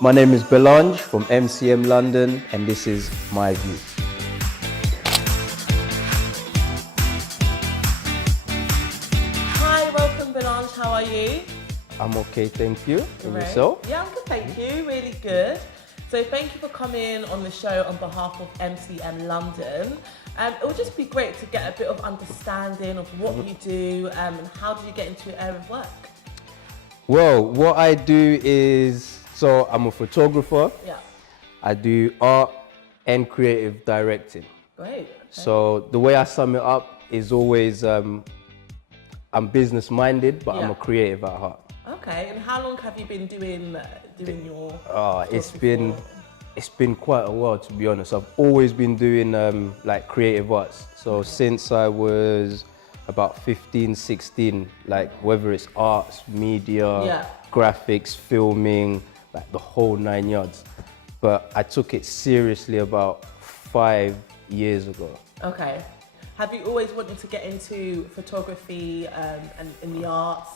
My name is Belange from MCM London, and this is MyView. Hi, welcome Belange, how are you? I'm okay, thank you. And Great. yourself? Yeah, I'm good, thank you, really good. So thank you for coming on the show on behalf of MCM London. It would just be great to get a bit of understanding of what you do and how do you get into your area of work? Well, what I do is, so I'm a photographer. Yeah. I do art and creative directing. Great. Okay. So the way I sum it up is always, I'm business minded, but I'm Yeah. a creative at heart. Okay, and how long have you been doing your It's been quite a while, to be honest. I've always been doing like creative arts. So since I was about 15, 16, like whether it's arts, media, graphics, filming, like the whole 9 yards. But I took it seriously about 5 years ago. Okay. Have you always wanted to get into photography and in the arts?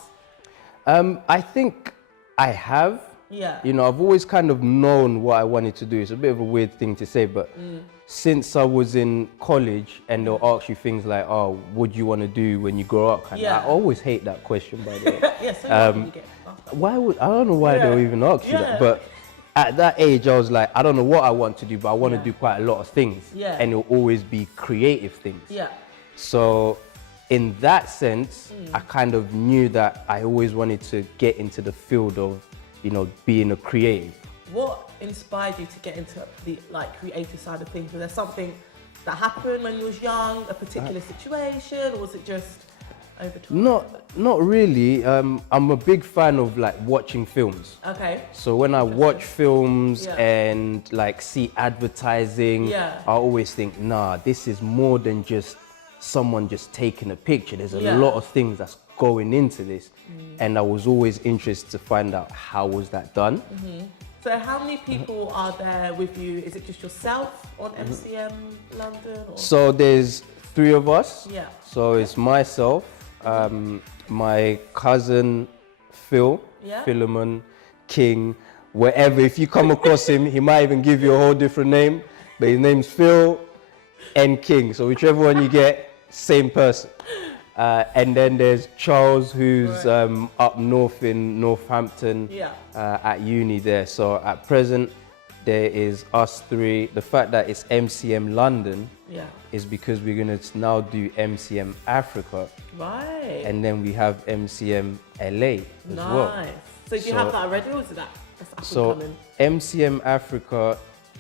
I think I have. Yeah. You know, I've always kind of known what I wanted to do. It's a bit of a weird thing to say, but since I was in college and they'll ask you things like, oh, what do you want to do when you grow up? I always hate that question, by the way. Yes, yeah, so you get I don't know why they'll even ask you that, but at that age, I was like, I don't know what I want to do, but I want to do quite a lot of things. Yeah. And it'll always be creative things. Yeah. So in that sense, I kind of knew that I always wanted to get into the field of, you know, being a creative. What inspired you to get into the creative side of things? Was there something that happened when you was young, a particular situation, or was it just over time? Not really. I'm a big fan of like watching films. Okay. So when I watch films and like see advertising, I always think, nah, this is more than just someone just taking a picture. There's a lot of things that's going into this. And I was always interested to find out how was that done. So how many people are there with you? Is it just yourself on MCM London? Or? So there's 3 of us. Yeah. So it's myself, my cousin Phil, Philemon, King, wherever. If you come across him, he might even give you a whole different name, but his name's Phil and King. So whichever one you get, same person. And then there's Charles, who's up north in Northampton at uni there. So at present, there is us 3. The fact that it's MCM London is because we're going to now do MCM Africa. Right. And then we have MCM LA as well. Nice. So do you have that already, or is it that's up and So coming? MCM Africa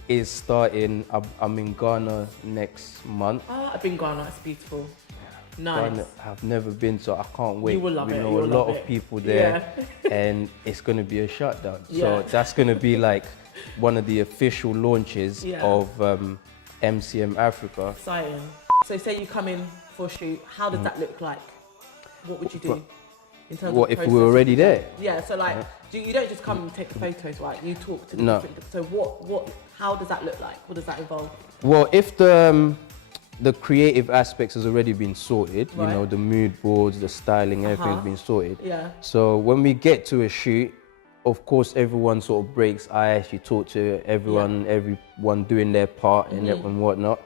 is starting. I'm in Ghana next month. Oh, I've been Ghana, it's beautiful. Nice. Ghana, I've never been, so I can't wait. You will love we it. know a lot of people there, and it's going to be a shutdown. So that's going to be like one of the official launches of MCM Africa. Exciting. So say you come in for a shoot, how does that look like? What would you do? In terms What of if we were already there? Yeah, so like, you don't just come and take the photos, right? You talk to the different, so how does that look like? What does that involve? Well, if the creative aspects has already been sorted, you know, the mood boards, the styling, everything's been sorted. Yeah. So when we get to a shoot, of course, everyone sort of breaks ice. You talk to everyone doing their part and whatnot.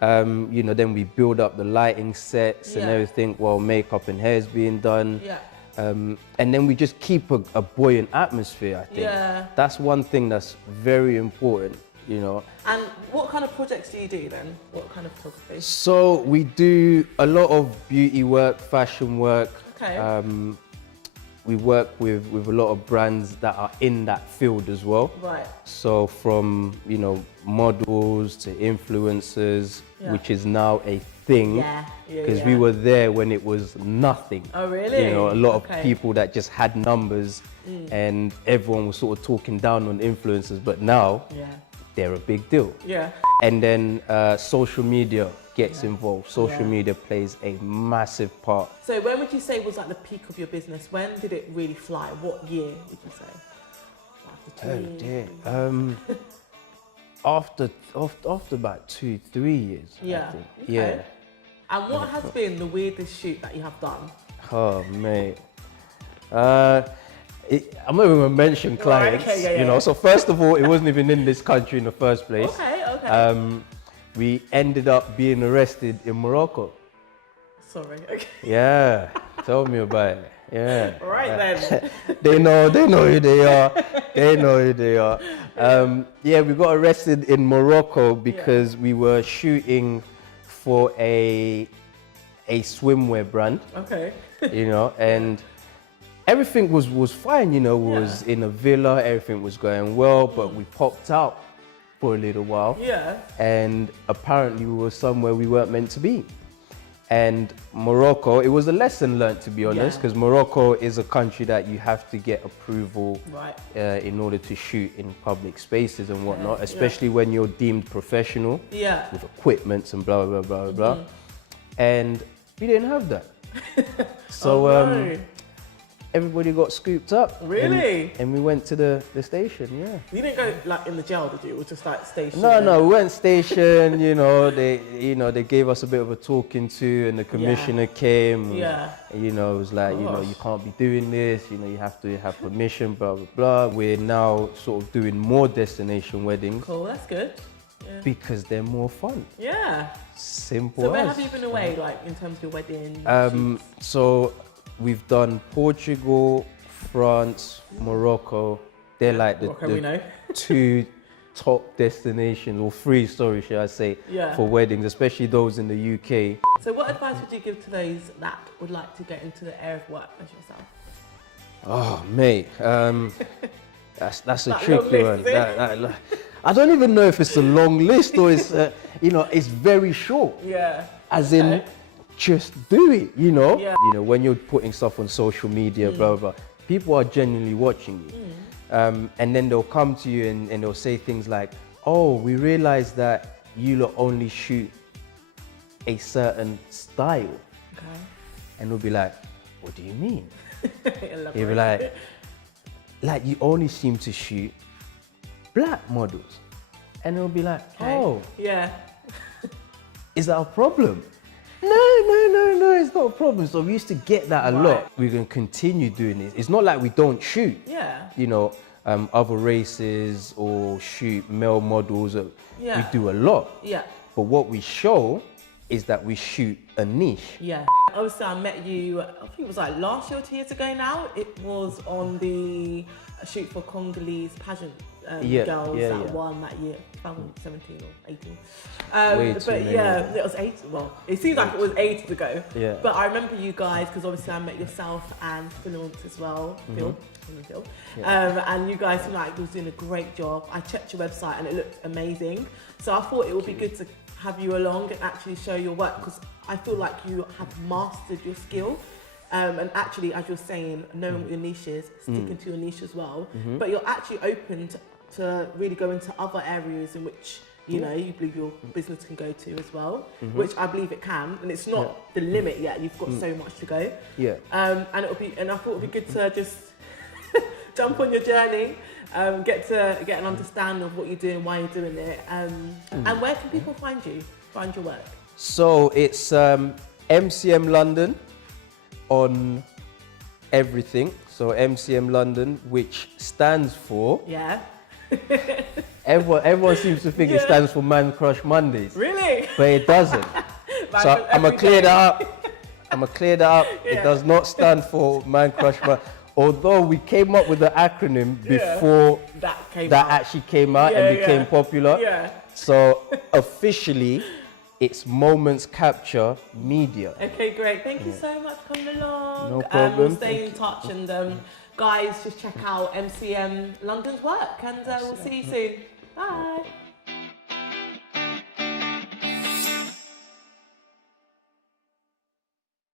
You know, then we build up the lighting sets and everything while makeup and hair is being done. Yeah. And then we just keep a buoyant atmosphere, I think. Yeah. That's one thing that's very important, you know. And what kind of projects do you do then? What kind of photography? So we do a lot of beauty work, fashion work. Okay. We work with a lot of brands that are in that field as well. Right. So from, you know, models to influencers, which is now a thing. Because we were there when it was nothing. Oh, really? You know, a lot of people that just had numbers and everyone was sort of talking down on influencers, but now they're a big deal. Yeah. And then social media gets involved. Social media plays a massive part. So when would you say was like the peak of your business? When did it really fly? What year would you say? Oh dear. After about 2-3 years. Yeah. I think. Okay. Yeah. And what has been the weirdest shoot that you have done? Oh mate. I'm not even going to mention clients, Right, okay, you know. So first of all, it wasn't even in this country in the first place. Okay. We ended up being arrested in Morocco. Sorry. Okay. Yeah, tell me about it. Yeah. Right then. They know who they are. They know who they are. Yeah, we got arrested in Morocco because we were shooting for a swimwear brand. Okay. You know, and everything was fine, you know, was in a villa, everything was going well, but we popped out for a little while. Yeah. And apparently we were somewhere we weren't meant to be. And Morocco, it was a lesson learned, to be honest, because Morocco is a country that you have to get approval in order to shoot in public spaces and whatnot, especially when you're deemed professional with equipment and blah, blah, blah, blah, blah. And we didn't have that. So everybody got scooped up. Really? And we went to the station, You didn't go like in the jail, did you? It was just like station? No, we went station, you know, they gave us a bit of a talking to, and the commissioner came. And, you know, it was like, you know, you can't be doing this, you know, you have to have permission, blah, blah, blah. We're now sort of doing more destination weddings. Cool, that's good. Yeah. Because they're more fun. Yeah. Simple. So where have you been away, like in terms of your wedding shoots? So we've done Portugal, France, Morocco. They're like the two top destinations, or three, sorry, should I say, for weddings, especially those in the UK. So what advice would you give to those that would like to get into the area of work as yourself? Oh, mate, that's a tricky one. I don't even know if it's a long list or it's, you know, it's very short. Yeah. As in, just do it, you know? You know, when you're putting stuff on social media, blah, blah, blah, people are genuinely watching you. And then they'll come to you and they'll say things like, oh, we realize that you lot only shoot a certain style. And we'll be like, what do you mean? He'll be like you only seem to shoot black models. And they'll be like, oh. Yeah. Is that a problem? No, it's not a problem. So we used to get that a lot. We're going to continue doing this. It's not like we don't shoot. You know, other races or shoot male models. We do a lot. But what we show is that we shoot a niche. Obviously, I met you, I think it was like last year or 2 years ago now. It was on the shoot for Congolese pageant girls that won that year, 2017 or 18. But it was 8. Well, it seems like it was ages ago. But I remember you guys because obviously I met yourself and Phil as well. Phil. And you guys seemed like you was doing a great job. I checked your website and it looked amazing. So I thought it would be good to have you along and actually show your work, because I feel like you have mastered your skill. And actually, as you're saying, knowing what your niche is, sticking to your niche as well. But you're actually open to really go into other areas in which you know you believe your business can go to as well, which I believe it can, and it's not the limit yet. You've got so much to go. And I thought it would be good to just jump on your journey, get an understanding of what you're doing, why you're doing it, and where can people find your work? So it's MCM London on everything. So MCM London, which stands for everyone seems to think it stands for Man Crush Mondays. Really? But it doesn't. So I'm gonna clear that up. It does not stand for Man Crush Mondays. Although we came up with the acronym before that actually came out and became popular. So officially, it's Moments Capture Media. Okay, great. Thank you so much for coming along. No problem. We'll stay in touch, and guys, just check out MCM London's work, and we'll see you soon. Bye.